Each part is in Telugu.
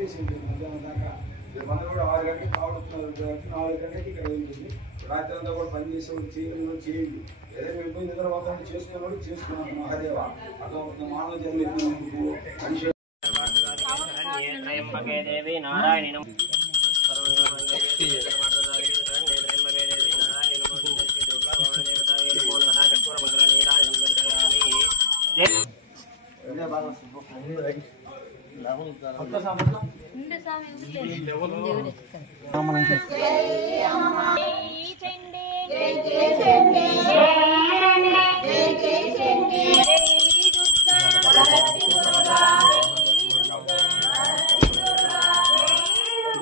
ఆపేసింది మధ్యాహ్నం దాకా. మన కూడా 6 గంటలకు కావడుతున్నారు కాబట్టి 4 గంటలకి ఇక్కడ ఉంటుంది. రాత్రి అంతా కూడా పని చేసేవాడు చేయండి. ఏదైనా ఇబ్బంది నిద్రపోతాను చేసుకున్నాడు చేసుకున్నాను మహాదేవ. అట్లా మానవ జన్మ మనిషి దేవి నారాయణ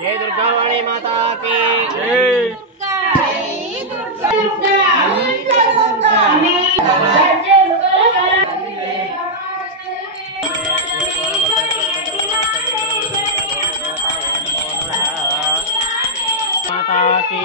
जय दुर्गा वाणी माता की माता की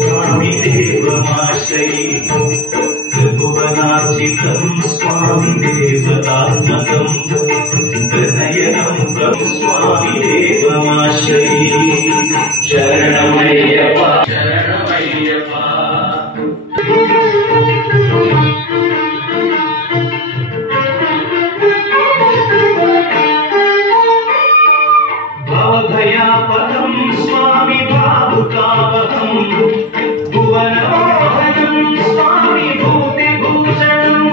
स्वामी त्रिभुवनार्चितं स्वामी देवतात्मकं प्रणयनं स्वामी देवमाश्रये शरणमय्यप्प शरणमय्यप्प भवभयापहं स्वामी भावुकावहं भुवनमोहनं स्वामी भूतिभूषणं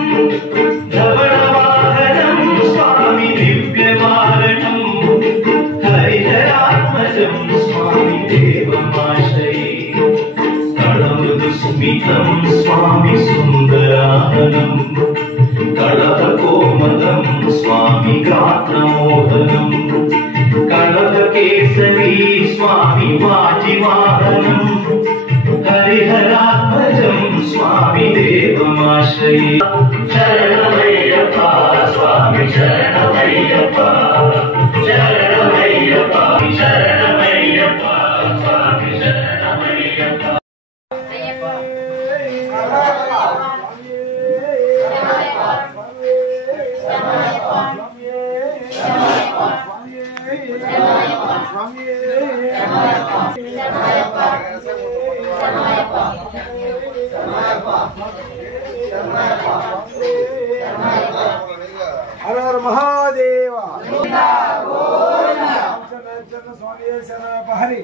धवलवाहनं स्वामी दिव्यवारणं हरिहरात्मजं स्वामी देवमाश्रये कळमृदुस्मितं स्वामी सुन्दराननं कळभकोमलं स्वामी गात्रमोदनं कळभकेसरी स्वामी वाजिवाहनं हरिहरात्मजं स्वामी देवमाश्रये शरणमय्यप्प स्वामी शरणमय्यप्प शरणमय्यप्प शरणमय्यप्प स्वामी शरणमय्यप्प हर हर महादेव स्वामी शरण हरि।